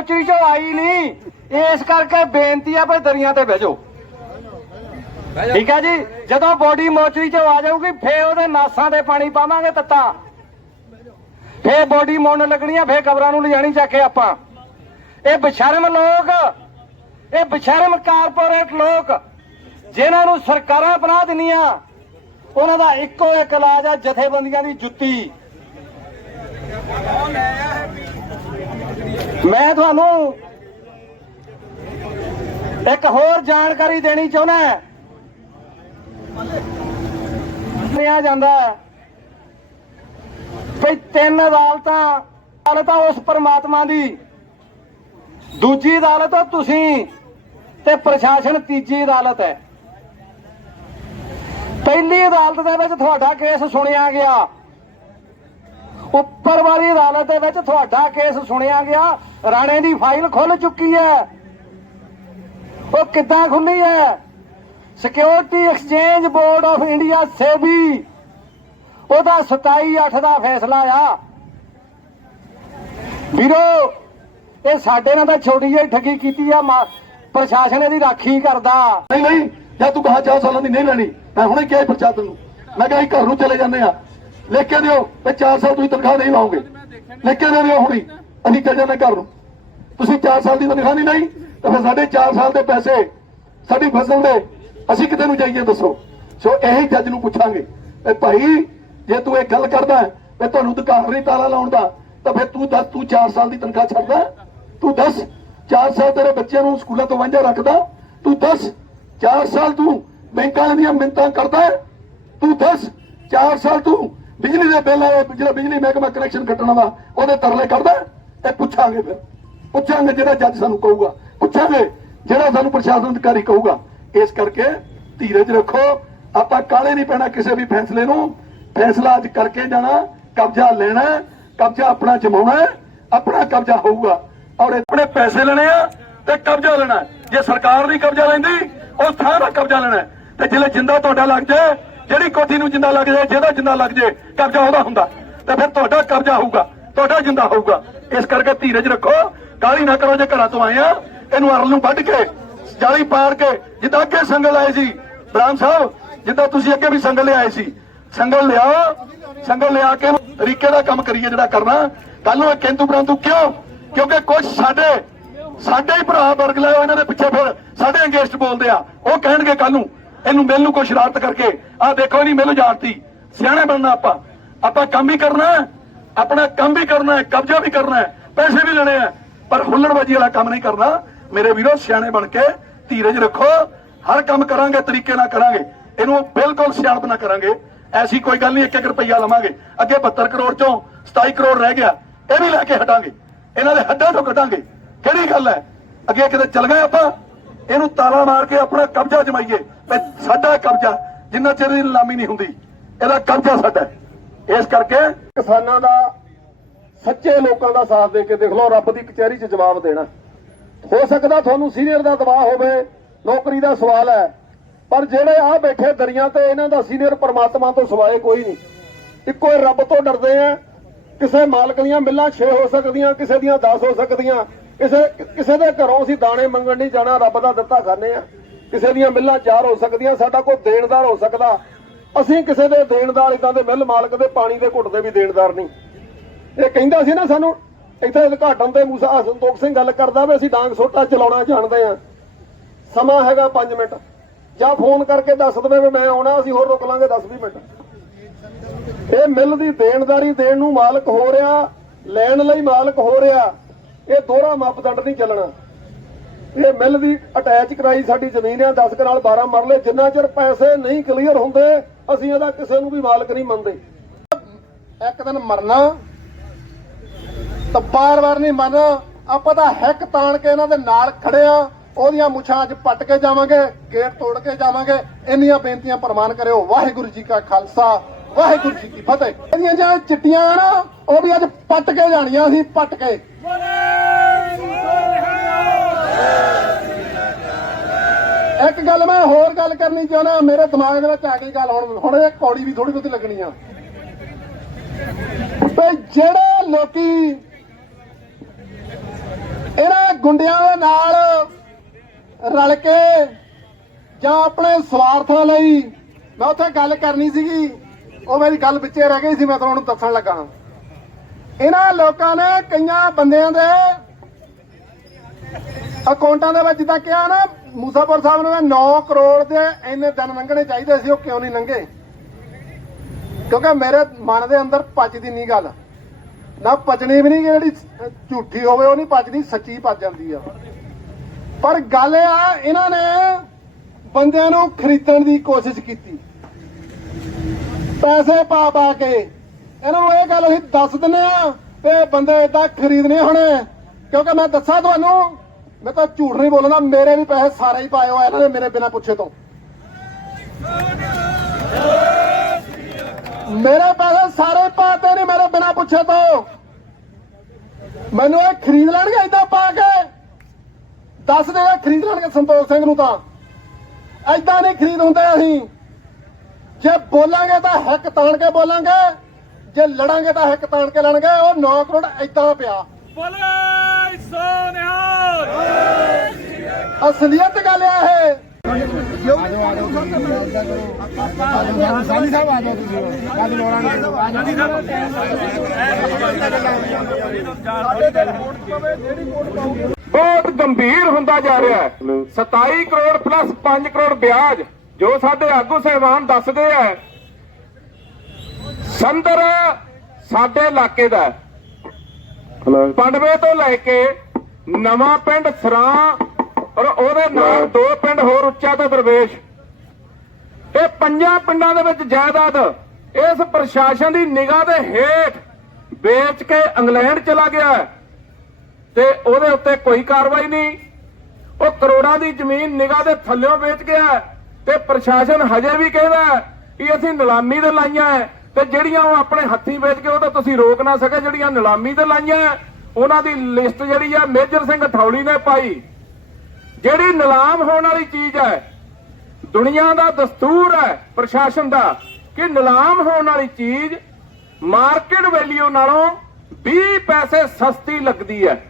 Mortuary ਚੋਂ ਆਈ ਨਹੀਂ, ਇਸ ਕਰਕੇ ਬੇਨਤੀ ਆ ਵੀ ਦਰੀਆਂ ਤੇ ਬਹਿ ਜਾਓ। ਠੀਕ ਹੈ ਜੀ? ਜਦੋਂ ਬੋਡੀ ਮੋਚਰੀ ਚੋਂ ਆ ਜਾਊਗੀ, ਫੇਰ ਉਹਦੇ ਨਾਸਾਂ ਤੇ ਪਾਣੀ ਪਾਵਾਂਗੇ ਤੱਤਾ। ਫੇਰ ਬੋਡੀ ਮੁੰਨ ਲੱਗਣੀ ਆ, ਫੇਰ ਕਬਰਾਂ ਨੂੰ ਲਿਜਾਣੀ ਚੱਕ ਕੇ ਆਪਾਂ। ਇਹ ਬਸ਼ਰਮ ਲੋਕ, ਇਹ ਬਸ਼ਰਮ ਕਾਰਪੋਰੇਟ ਲੋਕ, ਜਿਨ੍ਹਾਂ ਨੂੰ ਸਰਕਾਰਾਂ ਬਣਾ ਦਿੰਦੀਆਂ, ਉਹਨਾਂ ਦਾ ਇੱਕੋ ਇੱਕ ਇਲਾਜ ਆ, ਜਥੇਬੰਦੀਆਂ ਦੀ ਜੁੱਤੀ। ਮੈਂ ਤੁਹਾਨੂੰ ਇੱਕ ਹੋਰ ਜਾਣਕਾਰੀ ਦੇਣੀ ਚਾਹੁੰਦਾ ਲਿਆ ਜਾਂਦਾ ਹੈ ਤਿੰਨ ਅਦਾਲਤਾਂ ਅਦਾਲਤਾਂ ਉਸ ਪਰਮਾਤਮਾ ਦੀ, ਦੂਜੀ ਅਦਾਲਤ ਆ ਤੁਸੀਂ ਤੇ ਪ੍ਰਸ਼ਾਸਨ ਤੀਜੀ ਅਦਾਲਤ ਹੈ। ਪਹਿਲੀ ਅਦਾਲਤ ਦੇ ਵਿੱਚ ਤੁਹਾਡਾ ਕੇਸ ਸੁਣਿਆ ਗਿਆ। ਉੱਪਰ ਵਾਲੀ ਅਦਾਲਤ ਦੇ ਵਿੱਚ ਤੁਹਾਡਾ ਕੇਸ ਸੁਣਿਆ ਗਿਆ। ਰਾਣੇ ਦੀ ਫਾਈਲ ਖੁੱਲ ਚੁੱਕੀ ਹੈ। ਉਹ ਕਿੱਦਾਂ ਖੁੱਲੀ ਹੈ? Security exchange board of India SEBI ਉਹਦਾ 27 8 ਦਾ ਫੈਸਲਾ ਆ। ਵੀਰੋ, ਇਹ ਸਾਡੇ ਨਾਲ ਤਾਂ ਛੋਟੀ ਜਿਹੀ ਠੱਗੀ ਕੀਤੀ ਆ ਪ੍ਰਸ਼ਾਸਨ ਇਹਦੀ ਰਾਖੀ ਕਰਦਾ। ਨਹੀਂ ਨਹੀਂ, ਜਾਂ ਤੂੰ ਕਹਾ ਚਾਰ ਸਾਲਾਂ ਦੀ ਨਹੀਂ ਲੈਣੀ? ਮੈਂ ਹੁਣੇ ਕਿਹਾ ਪ੍ਰਸ਼ਾਸਨ ਨੂੰ। ਮੈਂ ਕਿਹਾ ਘਰ ਨੂੰ ਚਲੇ ਜਾਂਦੇ ਆ ਲਿਖ ਕੇ ਦਿਓ ਤੇ 4 ਸਾਲ ਤੁਸੀਂ ਤਨਖਾਹ ਨਹੀਂ ਲਾਓਗੇ ਲਿਖ ਕੇ ਦਿਓ ਹੁਣੀ, ਅਸੀਂ ਚਲੇ ਜਾਂਦੇ ਘਰ ਨੂੰ। ਤੁਸੀਂ 4 ਸਾਲ ਦੀ ਤਨਖਾਹ ਨਹੀਂ ਲਈ, ਤਾਂ ਫਿਰ ਸਾਡੇ 4 ਸਾਲ ਦੇ ਪੈਸੇ ਸਾਡੀ ਫਸਲ ਦੇ, ਅਸੀਂ ਕਿਤੇ ਨੂੰ ਜਾਈਏ ਦੱਸੋ। ਸੋ ਇਹੀ ਜੱਜ ਨੂੰ ਪੁੱਛਾਂਗੇ ਤੇ ਭਾਈ, ਜੇ ਤੂੰ ਇਹ ਗੱਲ ਕਰਦਾ ਤੇ ਤੁਹਾਨੂੰ ਅਧਿਕਾਰ ਨਹੀਂ ਤਾਲਾ ਲਾਉਣ ਦਾ, ਤਾਂ ਫਿਰ ਤੂੰ ਦੱਸ, ਤੂੰ 4 ਸਾਲ ਦੀ ਤਨਖਾਹ ਛੱਡਦਾ ਤੂੰ ਦੱਸ 4 ਸਾਲ ਤੇਰੇ ਬੱਚਿਆਂ ਨੂੰ ਸਕੂਲਾਂ ਤੋਂ ਵਾਂਝਾ ਰੱਖਦਾ ਤੂੰ ਦੱਸ 4 ਸਾਲ ਤੂੰ ਬੈਂਕਾਂ ਦੀਆਂ ਮਿੰਤਾਂ ਕਰਦਾ ਤੂੰ ਦੱਸ 4 ਸਾਲ ਤੂੰ ਬਿਜਲੀ ਦੇ ਬਿੱਲ ਆਏ, ਜਿਹੜਾ ਬਿਜਲੀ ਮਹਿਕਮਾ ਕਨੈਕਸ਼ਨ ਕੱਟਣ ਦਾ ਉਹਦੇ ਤਰਲੇ ਕਰਦਾ ਹੈ? ਪੁੱਛਾਂਗੇ ਫਿਰ। ਪੁੱਛਾਂਗੇ ਜਿਹੜਾ ਜੱਜ ਸਾਨੂੰ ਕਹੂਗਾ। ਪੁੱਛਾਂਗੇ ਜਿਹੜਾ ਸਾਨੂੰ ਪ੍ਰਸ਼ਾਸਨ ਅਧਿਕਾਰੀ ਕਹੂਗਾ। ਇਸ ਕਰਕੇ ਧੀਰਜ ਰੱਖੋ, ਆਪਾਂ ਕਾਲੇ ਨਹੀਂ ਪੈਣਾ ਕਿਸੇ ਵੀ ਫੈਸਲੇ ਨੂੰ। ਫੈਸਲਾ ਅੱਜ ਕਰਕੇ ਜਾਣਾ, ਕਬਜ਼ਾ ਲੈਣਾ ਕਬਜ਼ਾ ਆਪਣਾ ਜਮਾਉਣਾ ਆਪਣਾ ਕਬਜ਼ਾ ਹੋਊਗਾ। ਔਰ ਆਪਣੇ ਪੈਸੇ ਲੈਣੇ ਆ ਤੇ ਕਬਜ਼ਾ ਲੈਣਾ ਜੇ ਸਰਕਾਰ ਨਹੀਂ ਕਬਜ਼ਾ ਲੈਂਦੀ, ਉਸ ਥਾਂ ਦਾ ਕਬਜ਼ਾ ਲੈਣਾ ਤੇ ਜਿਹੜੇ ਜਿੰਦਾ ਤੁਹਾਡਾ ਲੱਗ ਜਾਏ ਜਿਹੜੀ ਕੋਠੀ ਨੂੰ ਜਿੰਦਾ ਲੱਗ ਜਾਏ, ਜਿਹਦਾ ਜਿੰਦਾ ਲੱਗ ਜਾਏ, ਕਬਜ਼ਾ ਉਹਦਾ ਹੁੰਦਾ। ਤੇ ਫਿਰ ਤੁਹਾਡਾ ਕਬਜ਼ਾ ਹੋਊਗਾ, ਤੁਹਾਡਾ ਜਿੰਦਾ ਹੋਊਗਾ। ਇਸ ਕਰਕੇ ਧੀਰਜ ਰੱਖੋ ਕਾਲੀ ਨਾ ਕਰੋ ਜੇ ਘਰਾਂ ਤੋਂ ਆਏ ਆ। ਇਹਨੂੰ ਅਰਲ ਨੂੰ ਵੱਢ ਕੇ, ਜਾਲੀ ਪਾੜ ਕੇ, ਜਿੱਦਾਂ ਅੱਗੇ ਸੰਗਲ ਆਏ ਸੀ, ਬ੍ਰਾਹਮ ਸਾਹਿਬ, ਜਿੱਦਾਂ ਤੁਸੀਂ ਅੱਗੇ ਵੀ ਸੰਗਲ ਲਿਆਏ ਸੀ। ਸੰਗਲ ਲਿਆਓ, ਸੰਗਲ ਲਿਆ ਕੇ ਤਰੀਕੇ ਦਾ ਕੰਮ ਕਰੀਏ ਜਿਹੜਾ ਕਰਨਾ। ਕੱਲ ਨੂੰ ਇਹ ਕਿੰਤੂ ਪ੍ਰੰਤੂ ਕਿਉਂ? ਕਿਉਂਕਿ ਕੁਝ ਸਾਡੇ ਸਾਡੇ ਹੀ ਭਰਾ ਵਰਗ ਲੈ ਇਹਨਾਂ ਦੇ ਪਿੱਛੇ ਫਿਰ, ਸਾਡੇ ਅੰਗੇਸਟ ਬੋਲਦੇ ਆ। ਉਹ ਕਹਿਣਗੇ ਕੱਲ ਨੂੰ ਇਹਨੂੰ ਮਿਲ ਨੂੰ ਕੋਈ ਸ਼ਰਾਰਤ ਕਰਕੇ। ਆਹ ਦੇਖੋ ਨਹੀਂ ਮਿਲ ਜਾਣਤੀ ਸਿਆਣੇ ਬਣਨਾ ਆਪਾਂ। ਆਪਾਂ ਕੰਮ ਵੀ ਕਰਨਾ ਆਪਣਾ ਕੰਮ ਵੀ ਕਰਨਾ ਹੈ, ਕਬਜ਼ਾ ਵੀ ਕਰਨਾ ਹੈ, ਪੈਸੇ ਵੀ ਲੈਣੇ ਆ ਪਰ ਹੁੱਲੜਬਾਜੀ ਵਾਲਾ ਕੰਮ ਨਹੀਂ ਕਰਨਾ। ਮੇਰੇ ਵੀਰੋ, ਸਿਆਣੇ ਬਣ ਕੇ ਧੀਰਜ ਰੱਖੋ। ਹਰ ਕੰਮ ਕਰਾਂਗੇ, ਤਰੀਕੇ ਨਾਲ ਕਰਾਂਗੇ। ਇਹਨੂੰ ਬਿਲਕੁਲ ਸਿਆਣਪ ਨਾ ਕਰਾਂਗੇ। ਐਸੀ ਕੋਈ ਗੱਲ ਨਹੀਂ 1-1 ਰੁਪਈਆ ਲਵਾਂਗੇ। ਅੱਗੇ 72 ਕਰੋੜ ਚੋਂ 27 ਕਰੋੜ ਰਹਿ ਗਿਆ। ਇਹ ਵੀ ਲੈ ਕੇ ਹਟਾਂਗੇ। ਇਹਨਾਂ ਦੇ ਹੱਡਾਂ ਤੋਂ ਕੱਢਾਂਗੇ। ਕਿਹੜੀ ਗੱਲ ਹੈ? ਅੱਗੇ ਕਿਤੇ ਚੱਲ ਗਏ ਆਪਾਂ। ਇਹਨੂੰ ਤਾਲਾ ਮਾਰ ਕੇ ਆਪਣਾ ਕਬਜ਼ਾ ਜਮਾਈਏ। ਵੀ ਸਾਡਾ ਕਬਜ਼ਾ ਜਿੰਨਾ ਚਿਰ ਦੀ ਨਿਲਾਮੀ ਨਹੀਂ ਹੁੰਦੀ, ਇਹਦਾ ਕਬਜ਼ਾ ਸਾਡਾ ਇਸ ਕਰਕੇ ਕਿਸਾਨਾਂ ਦਾ, ਸੱਚੇ ਲੋਕਾਂ ਦਾ ਸਾਥ ਦੇ ਕੇ ਦੇਖ ਲਓ, ਰੱਬ ਦੀ ਕਚਹਿਰੀ 'ਚ ਜਵਾਬ ਦੇਣਾ। ਹੋ ਸਕਦਾ ਤੁਹਾਨੂੰ ਸੀਨੀਅਰ ਦਾ ਦਬਾਅ ਹੋਵੇ, ਨੌਕਰੀ ਦਾ ਸਵਾਲ ਹੈ, ਪਰ ਜਿਹੜੇ ਆ ਬੈਠੇ ਦਰੀਆਂ ਤੇ, ਇਹਨਾਂ ਦਾ ਸੀਨੀਅਰ ਪਰਮਾਤਮਾ ਤੋਂ ਸਿਵਾਏ ਕੋਈ ਨਹੀਂ। ਇੱਕੋ ਰੱਬ ਤੋਂ ਡਰਦੇ ਆ, ਕਿਸੇ ਮਾਲਕ ਦੀਆਂ ਮਿੱਲਾਂ 6 ਹੋ ਸਕਦੀਆਂ, ਕਿਸੇ ਦੀਆਂ 10 ਹੋ ਸਕਦੀਆਂ, ਕਿਸੇ ਕਿਸੇ ਦੇ ਘਰੋਂ ਅਸੀਂ ਦਾਣੇ ਮੰਗਣ ਨਹੀਂ ਜਾਣਾ, ਰੱਬ ਦਾ ਦਿੱਤਾ ਖਾਣੇ ਆ। ਕਿਸੇ ਦੀਆਂ ਮਿੱਲਾਂ ਚਾਰ ਹੋ ਸਕਦੀਆਂ, ਸਾਡਾ ਕੋਈ ਦੇਣਦਾਰ ਹੋ ਸਕਦਾ। ਅਸੀਂ ਕਿਸੇ ਦੇ ਦੇਣਦਾਰ, ਇਦਾਂ ਦੇ ਮਿੱਲ ਮਾਲਕ ਦੇ ਪਾਣੀ ਦੇ ਘੁੱਟ ਦੇ ਵੀ ਦੇਣਦਾਰ ਨਹੀਂ। ਇਹ ਕਹਿੰਦਾ ਸੀ ਨਾ ਸਾਨੂੰ, ਇੱਥੇ ਉਦਘਾਟਨ ਤੇ ਮੂਸਾ ਸੰਤੋਖ ਸਿੰਘ ਗੱਲ ਕਰਦਾ ਵੀ ਅਸੀਂ ਡਾਂਗ ਸੋਟਾ ਚਲਾਉਣਾ ਜਾਣਦੇ ਆ ਸਮਾਂ ਹੈਗਾ 5 ਮਿੰਟ। ਜਾਂ ਫੋਨ ਕਰਕੇ ਦੱਸ ਦਵੇ ਵੀ ਮੈਂ ਆਉਣਾ, ਅਸੀਂ ਹੋਰ ਰੁਕ ਲਾਂਗੇ 10-20 ਮਿੰਟ। ਇਹ ਮਿੱਲ ਦੀ ਦੇਣਦਾਰੀ ਦੇਣ ਨੂੰ ਮਾਲਕ ਹੋ ਰਿਹਾ, ਲੈਣ ਲਈ ਮਾਲਕ ਹੋ ਰਿਹਾ। ਇਹ ਦੋਹਰਾ ਮਾਪਦੰਡ ਨਹੀਂ ਚੱਲਣਾ। ਇਹ ਮਿਲ ਦੀ ਅਟੈਚ ਕਰਾਈ ਸਾਡੀ ਜ਼ਮੀਨ ਆ 10 ਕਨਾਲ 12 ਮਰਲੇ ਜਿੰਨਾ ਚਿਰ ਪੈਸੇ ਨਹੀਂ ਕਲੀਅਰ ਹੁੰਦੇ, ਅਸੀਂ ਇਹਦਾ ਕਿਸੇ ਨੂੰ ਵੀ ਮਾਲਕ ਨਹੀਂ ਮੰਨਦੇ। ਇੱਕ ਦਿਨ ਮਰਨਾ, ਤਾਂ ਬਾਰ-ਬਾਰ ਨਹੀਂ ਮਰਨਾ ਆਪਾਂ ਤਾਂ ਹੈਕ ਤਾਣ ਕੇ ਇਹਨਾਂ ਦੇ ਨਾਲ ਖੜਿਆ ਉਹਦੀਆਂ ਮੁੱਛਾਂ ਅੱਜ ਪੱਟ ਕੇ ਜਾਵਾਂਗੇ, ਗੇਟ ਤੋੜ ਕੇ ਜਾਵਾਂਗੇ। ਇੰਨੀਆਂ ਬੇਨਤੀਆਂ ਪ੍ਰਮਾਨ ਕਰਿਓ। ਵਾਹਿਗੁਰੂ ਜੀ ਕਾ ਖਾਲਸਾ, ਵਾਹਿਗੁਰੂ ਜੀ ਕੀ ਫਤਿਹ। ਇਹਦੀਆਂ ਜਿਹੜੀਆਂ ਚਿੱਟੀਆਂ ਨਾ, ਉਹ ਵੀ ਅੱਜ ਪੱਟ ਕੇ ਜਾਣੀਆਂ ਸੀ, ਪੱਟ ਕੇ। ਇੱਕ ਗੱਲ ਮੈਂ ਹੋਰ ਗੱਲ ਕਰਨੀ ਚਾਹੁੰਦਾ, ਮੇਰੇ ਦਿਮਾਗ ਦੇ ਵਿੱਚ ਆ ਗਈ ਗੱਲ, ਹੁਣ ਹੁਣ ਇਹ ਕੌੜੀ ਵੀ ਥੋੜੀ ਬਹੁਤੀ ਲੱਗਣੀ ਆ। ਤੇ ਜਿਹੜੇ ਲੋਕੀ ਇਹਨਾਂ ਗੁੰਡਿਆਂ ਦੇ ਨਾਲ ਰਲ ਕੇ ਜਾਂ ਆਪਣੇ ਸਵਾਰਥਾਂ ਲਈ, ਮੈਂ ਉੱਥੇ ਗੱਲ ਕਰਨੀ ਸੀਗੀ, ਉਹ ਮੇਰੀ ਗੱਲ ਵਿੱਚੇ ਰਹਿ ਗਈ ਸੀ, ਮੈਂ ਤੁਹਾਨੂੰ ਦੱਸਣ ਲੱਗਾ ਇਹਨਾਂ ਲੋਕਾਂ ਨੇ ਕਈਆਂ ਬੰਦਿਆਂ ਦੇ ਅਕਾਊਂਟਾਂ ਦੇ ਵਿੱਚ ਜਿੱਦਾਂ ਕਿਹਾ ਨਾ ਮੂਸਾਪੁਰ ਸਾਹਿਬ ਨੇ 9 ਕਰੋੜ ਦੇ ਇੰਨੇ ਦਿਨ ਲੰਘਣੇ ਚਾਹੀਦੇ ਸੀ, ਉਹ ਕਿਉਂ ਨਹੀਂ ਲੰਘੇ? ਕਿਉਂਕਿ ਮੇਰੇ ਮਨ ਦੇ ਅੰਦਰ ਪਚਦੀ ਨਹੀਂ ਗੱਲ। ਨਾ ਪਚਣੀ ਵੀ ਨਹੀਂ, ਜਿਹੜੀ ਝੂਠੀ ਹੋਵੇ, ਉਹ ਨਹੀਂ ਪਚਦੀ ਸੱਚੀ ਪਚ ਜਾਂਦੀ ਆ। ਪਰ ਗੱਲ ਇਹ ਆ, ਇਹਨਾਂ ਨੇ ਬੰਦਿਆਂ ਨੂੰ ਖਰੀਦਣ ਦੀ ਕੋਸ਼ਿਸ਼ ਕੀਤੀ। ਪੈਸੇ ਪਾ ਪਾ ਕੇ। ਇਹਨਾਂ ਨੂੰ ਇਹ ਗੱਲ ਅਸੀਂ ਦੱਸ ਦਿੰਨੇ ਆ ਤੇ ਬੰਦੇ ਇਦਾਂ ਖਰੀਦਣੇ ਹੋਣੇ। ਕਿਉਂਕਿ ਮੈਂ ਦੱਸਾਂ ਤੁਹਾਨੂੰ ਮੈਂ ਤਾਂ ਝੂਠ ਨਹੀਂ ਬੋਲਣਾ ਮੇਰੇ ਵੀ ਪੈਸੇ ਸਾਰੇ ਹੀ ਪਾਏ ਹੋਏ ਇਹਨਾਂ ਨੇ ਮੇਰੇ ਬਿਨਾਂ ਪੁੱਛੇ ਤੋਂ। ਮੇਰੇ ਪੈਸੇ ਸਾਰੇ ਪਾਤੇ ਨਹੀਂ ਮੇਰੇ ਬਿਨਾਂ ਪੁੱਛੇ ਤੋਂ। ਮੈਨੂੰ ਇਹ ਖਰੀਦ ਲੈਣਗੇ ਇਦਾਂ ਪਾ ਕੇ? ਦੱਸ ਦੇ ਖਰੀਦ ਲੈਣਗੇ ਸੰਤੋਖ ਸਿੰਘ ਨੂੰ ਤਾਂ। ਐਦਾਂ ਨਹੀਂ ਖਰੀਦ ਹੁੰਦੇ ਅਸੀਂ। ਜੇ ਬੋਲਾਂਗੇ ਤਾਂ ਹੱਕ ਤਾਣ ਕੇ ਬੋਲਾਂਗੇ। ਜੇ ਲੜਾਂਗੇ ਤਾਂ ਹੱਕ ਤਾਣ ਕੇ ਲੜਾਂਗੇ। ਉਹ 9 ਕਰੋੜ ਐਦਾਂ ਪਿਆ। ਬੋਲੇ! ਗੱਲ ਆ ਇਹ ਬਹੁਤ ਗੰਭੀਰ ਹੁੰਦਾ ਜਾ ਰਿਹਾ ਹੈ। 27 ਕਰੋੜ ਪਲੱਸ 5 ਕਰੋੜ ਵਿਆਜ ਜੋ ਸਾਡੇ ਆਗੂ ਸਹਿਬਾਨ ਦੱਸਦੇ ਆ ਸੰਦਰ ਸਾਡੇ ਇਲਾਕੇ ਦਾ ਹੈ। ਪੰਡਵੇ ਤੋਂ ਲੈ ਕੇ ਨਵਾਂ ਪਿੰਡ ਸਰਾਂ ਔਰ ਉਹਦੇ ਨਾਲ ਦੋ ਪਿੰਡ ਹੋਰ ਉੱਚਾ ਤੇ ਦਰਵੇਸ਼। ਇਹ ਪੰਜਾਂ ਪਿੰਡਾਂ ਦੇ ਵਿੱਚ ਜਾਇਦਾਦ ਇਸ ਪ੍ਰਸ਼ਾਸਨ ਦੀ ਨਿਗਾਹ ਦੇ ਹੇਠ ਵੇਚ ਕੇ ਇੰਗਲੈਂਡ ਚਲਾ ਗਿਆ ਤੇ ਉਹਦੇ ਉੱਤੇ ਕੋਈ ਕਾਰਵਾਈ ਨਹੀਂ। ਉਹ ਕਰੋੜਾਂ ਦੀ ਜ਼ਮੀਨ ਨਿਗਾਹ ਦੇ ਥੱਲਿਓਂ ਵੇਚ ਗਿਆ ਤੇ ਪ੍ਰਸ਼ਾਸਨ ਹਜੇ ਵੀ ਕਹਿੰਦਾ ਕਿ ਅਸੀਂ ਨਿਲਾਮੀ ਤੇ ਲਾਈਆਂ ਹੈ। ਤੇ ਜਿਹੜੀਆਂ ਉਹ ਆਪਣੇ ਹੱਥੀਂ ਵੇਚ ਕੇ ਉਹ ਤਾਂ ਤੁਸੀਂ ਰੋਕ ਨਾ ਸਕੇ, ਜਿਹੜੀਆਂ ਨਿਲਾਮੀ ਤੇ ਲਾਈਆਂ, ਉਹਨਾਂ ਦੀ ਲਿਸਟ ਜਿਹੜੀ ਆ, ਮੇਜਰ ਸਿੰਘ ਠੌਲੀ ਨੇ ਪਾਈ। ਜਿਹੜੀ ਨਿਲਾਮ ਹੋਣ ਵਾਲੀ ਚੀਜ਼ ਹੈ, ਦੁਨੀਆ ਦਾ ਦਸਤੂਰ ਹੈ, ਪ੍ਰਸ਼ਾਸਨ ਦਾ, ਕਿ ਨਿਲਾਮ ਹੋਣ ਵਾਲੀ ਚੀਜ਼, ਮਾਰਕੀਟ ਵੈਲਿਊ ਨਾਲੋਂ 20 ਪੈਸੇ ਸਸਤੀ ਲੱਗਦੀ ਹੈ।